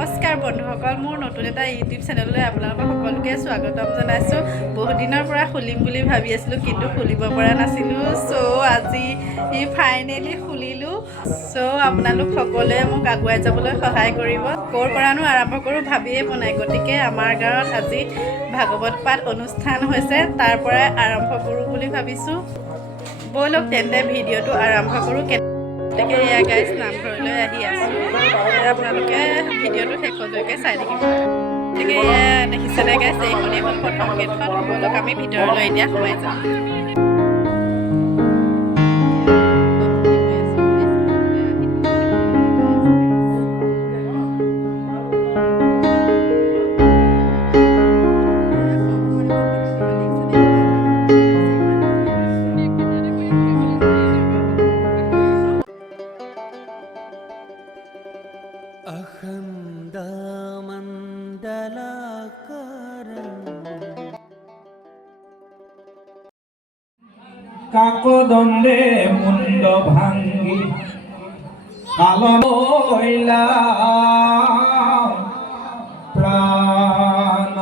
নমস্কাৰ বন্ধুসকল, মোৰ নতুন এটা ইউটিউব চেনেললৈ আপোনালোকক সকলোকে স্বাগতম জনাইছোঁ। বহুত দিনৰ পৰা খুলিম বুলি ভাবি আছিলোঁ, কিন্তু খুলিব পৰা নাছিলোঁ। আজি ফাইনেলি খুলিলোঁ। আপোনালোক সকলোৱে মোক আগুৱাই যাবলৈ সহায় কৰিব। ক'ৰ পৰানো আৰম্ভ কৰোঁ ভাবিয়ে পোৱা নাই। গতিকে আমাৰ গাঁৱত আজি ভাগৱত পাঠ অনুষ্ঠান হৈছে, তাৰ পৰাই আৰম্ভ কৰোঁ বুলি ভাবিছোঁ। ব'লক তেন্তে ভিডিঅ'টো আৰম্ভ কৰোঁ। গতিকে এয়া গাইজ নামঘৰলৈ আহি আছোঁ। আপোনালোকে ভিডিঅ'টো শেষলৈকে চাই থাকিব। গতিকে এয়া দেখিছেনে গাইজ, এইখনেই হ'ল প্ৰথম গেটখন। ব'লক আমি ভিতৰলৈ এতিয়া সোমাই যাওঁ। কাকদণ্ডে মুণ্ড ভাঙ্গি কালমইলা প্ৰাণ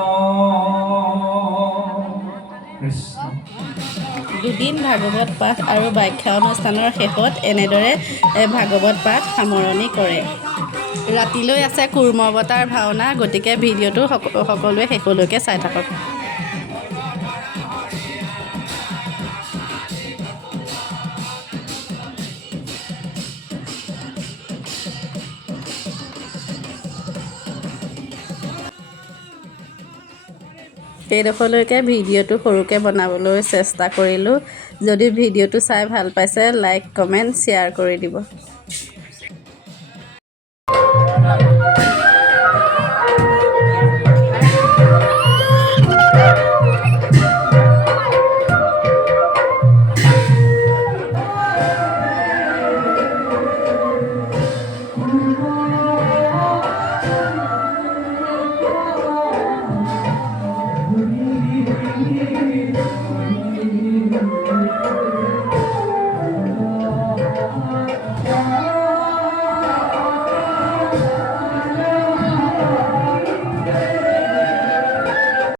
কৃষ্ণ। দুদিন ভাগৱত পাঠ আৰু ব্যাখ্যা অনুষ্ঠানৰ শেষত এনেদৰে ভাগৱত পাঠ সামৰণি কৰে। ৰাতিলৈ আছে কুৰ্ম অৱতাৰ ভাওনা। গতিকে ভিডিঅ'টো সকলোৱে শেষলৈকে চাই থাকক। এইডোখৰলৈকে ভিডিঅ'টো সৰুকৈ বনাবলৈ চেষ্টা কৰিলোঁ। যদি ভিডিঅ'টো চাই ভাল পাইছে, লাইক, কমেণ্ট, শ্বেয়াৰ কৰি দিব।